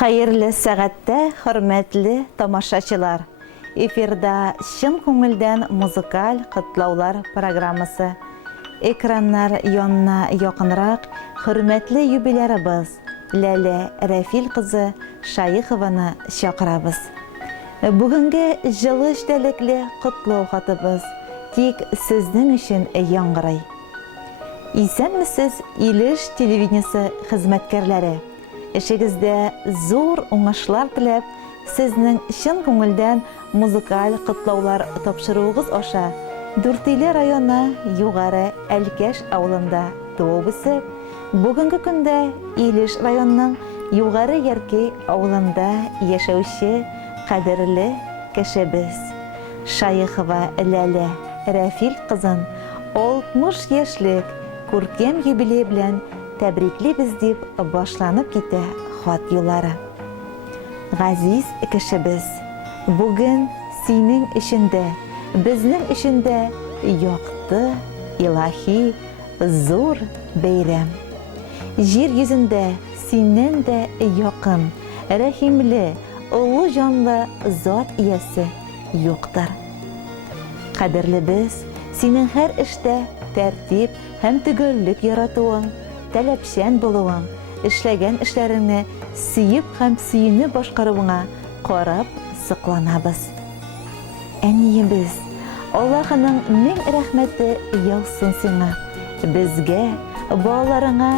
Хайырлы сәгатьтә, хөрмәтле тамашачылар. Эфирда чын күңелдән музыкаль котлаулар программасы. Экраннар янына якынрак хөрмәтле юбилярыбыз Ләлә Рәфил кызы Шайыхованы чакырабыз. Бүгенге җылы эчтәлекле котлау хатыбыз тик сезнең өчен яңгырый. Исәнмесез, Илеш телевидениесе хезмәткәрләре. Эшегездә зур уңышлар теләп, сезнең чын күңелдән музыкаль котлаулар тапшыруыгыз аша Дүртөйле районы Югары Әлкәш авылында туып үсеп, бүгенге көндә Илеш районының Югары Яркей авылында яшәүче кадерле кешебез Шайыхова Ләлә Рәфил кызын 60 яшьлек күркәм юбилей белән тәбриклибез дип башланып китә хат юллары. Газиз кешебез, бүген синең эчендә, безнең эчендә якты, илаһи, зур бәйрәм. Җир йөзендә синнән дә якын, рәхимле, улы җанлы зат иясе юктыр. Кадерле без, синең һәр эштә тәртип һәм төгәллек яратуың, таләпчән булуың, эшләгән эшләреңне сөеп һәм сөйенеп башкаруыңа карап сокланабыз. Әниебез, Аллаһының мең рәхмәте яусын сиңа. Безгә, балаларыңа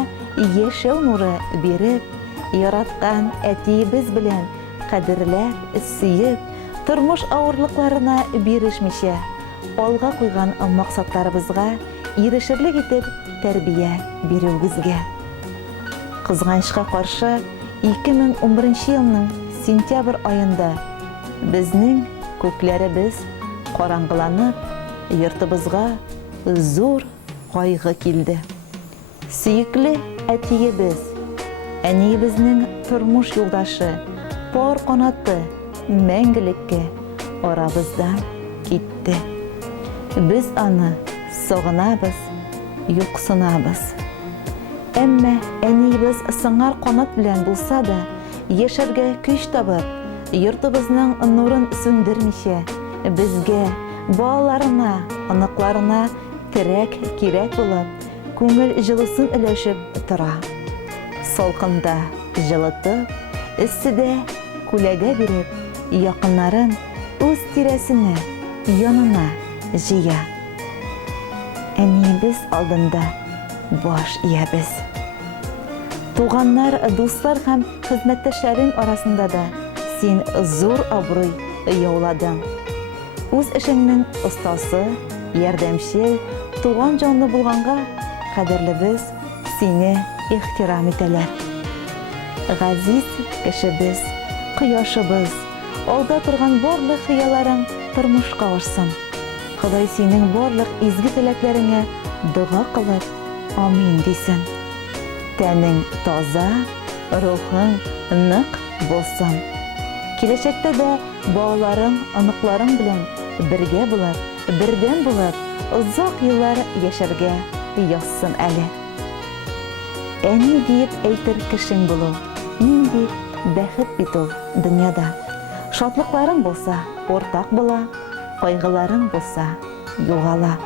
яшәү нуры биреп, яраткан әтиебез белән кадерләп, сөеп, тормыш авырлыкларына бирешмичә, алга куйган максатларыбызга ирешерлек итеп тәрбия бирүгезгә. Кызганычка каршы, 2011 елның сентябрь аенда безнең күкләребез караңгыланып, йортыбызга зур кайгы килде. Сөекле әтиебез, әниебезнең тормыш юлдашы, пар канаты мәңгелеккә арабыздан китте. Без аны сагынабыз, юксынабыз. Әмма әниебез сыңар канат белән булса да, яшәргә көч табып, йортыбызның нурын сүндермичә, безгә, балаларына, аныкларына терәк кирәк булып, күңел җылысын өләшеп тора. Салкында җылытып, эсседә күләгә биреп, якыннарын үз тирәсенә, янына җыя. Әниебез алдында баш иябез. Туганнар, дуслар һәм хезмәттәшләрең арасында да син зур абруй яуладың. Үз эшеңнең остасы, ярдәмче, туган җанлы булганга, кадерлебез сине ихтирам итәләр. Газиз кешебез, кояшыбыз, алда торган барлык хыялларың тормышка ашсын. Ходай синең барлык изге теләкләреңә дуга кылып, амин дисен. Тәнең таза, рухың нык булсын. Киләчәктә дә балаларың, аныкларың белән бергә булып, бердәм булып, озак еллар яшәргә язсын әле. Әни дип әйтер кешең булу, нинди бәхет бит ул дөньяда. Шатлыкларың булса, ортак була, кайгыларың булса, югала.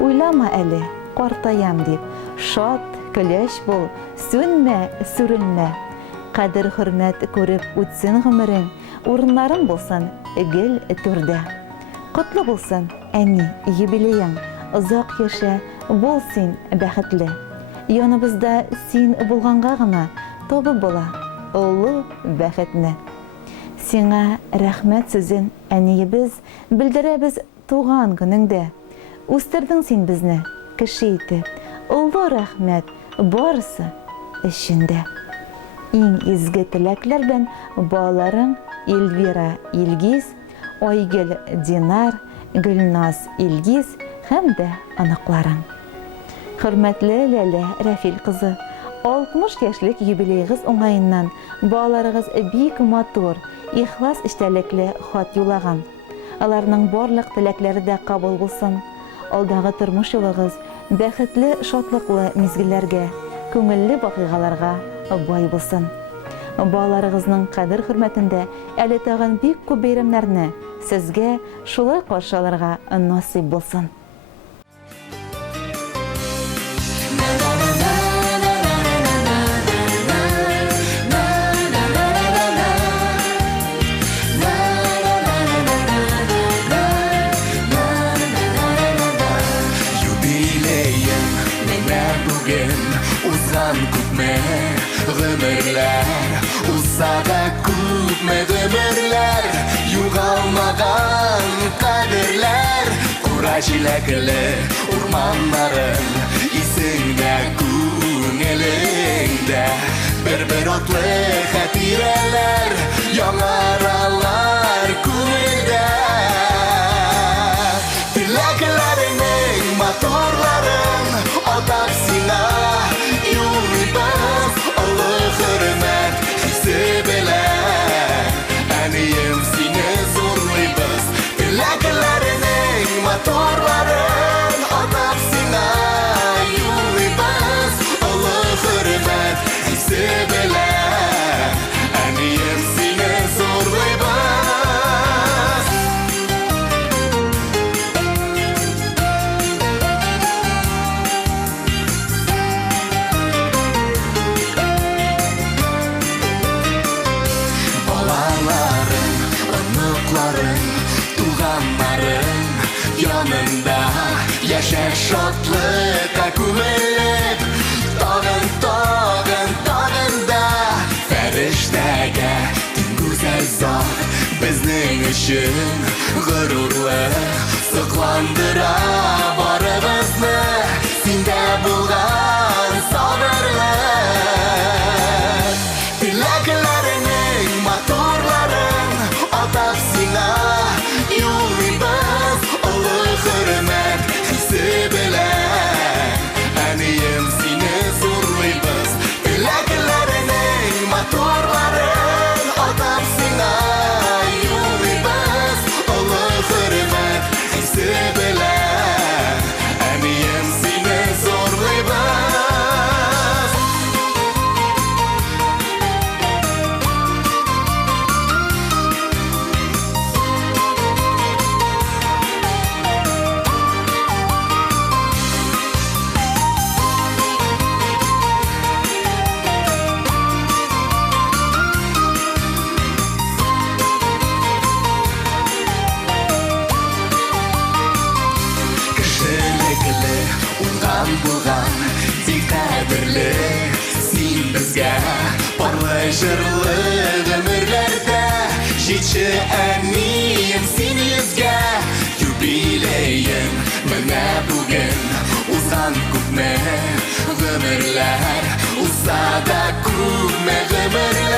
Уйлама әле, картаям дип, шат, көләч бул, сүнмә, сүренмә. Кадер хөрмәт күреп үтсен гомерең, урыннарың булсын гел түрдә. Котлы булсын, әни, юбилеяң, озак яшә, бул син бәхетле. Яныбызда син булганга гына табып була улы бәхетне. Сиңа рәхмәт сүзен, әниебез, белдерәбез туган көнеңдә. Үстердең син безне, кеше итеп, улы рәхмәт барысы эчендә. Иң изге теләкләр белән балаларың Эльвира Илгиз, Айгөл Динар, Гөлназ Илгиз һәм дә аныкларың. Хөрмәтле Ләлә Рәфил кызы, 60 яшьлек юбилейгыз уңаеннан балаларыгыз бик матур, ихлас эчтәлекле хат юлаган. Аларның барлык теләкләре дә кабул булсын. Алдагы тормыш юлыгыз бәхетле, шатлыклы мизгелләргә, күңелле вакыйгаларга бай булсын. балаларыгызның кадер хөрмәтендә әле тагын бик күп бәйрәмнәрне сезгә шулай каршы алырга насыйп булсын. Uzan күпме гомерләр, узсада күпме гомерләр, югалмаган кадерләр, кура җиләкле урманнарым, исеңдә күңелеңдә, бер атлы хатирәләр, яңаралар күңелдә. Теләкләреңнең моторларын атап сиңа юлыбыз, олы хөрмәт хисе белән, әнием сине зурлыйбыз. Теләкләреңнең моторларын атап сиңа юлыбыз, олы хөрмәт хисе белән, әнием сине зурлыйбыз. Туганнарым янында яшәр шатлыкка күмелеп, тагын да фәрештәгә тиң гүзәл зат безнең өчен горурлы, сокландыра барыбызны синдә булган сабырлык. Теләкләреңнең моторларын атап сиңа юлыбыз, олы хөрмәт хисе белән, әнием сине зурлыйбыз. Теләкләреңнең моторларын атап сиңа юлыбыз, олы хөрмәт хисе белән, әнием сине зурлыйбыз. Булган бик кадерле син безгә, парлы җырлы гомерләрдә җитче әнием син йөзгә. Юбилеем менә бүген, узган күпме гомерләр, узса да күпме гомерләр.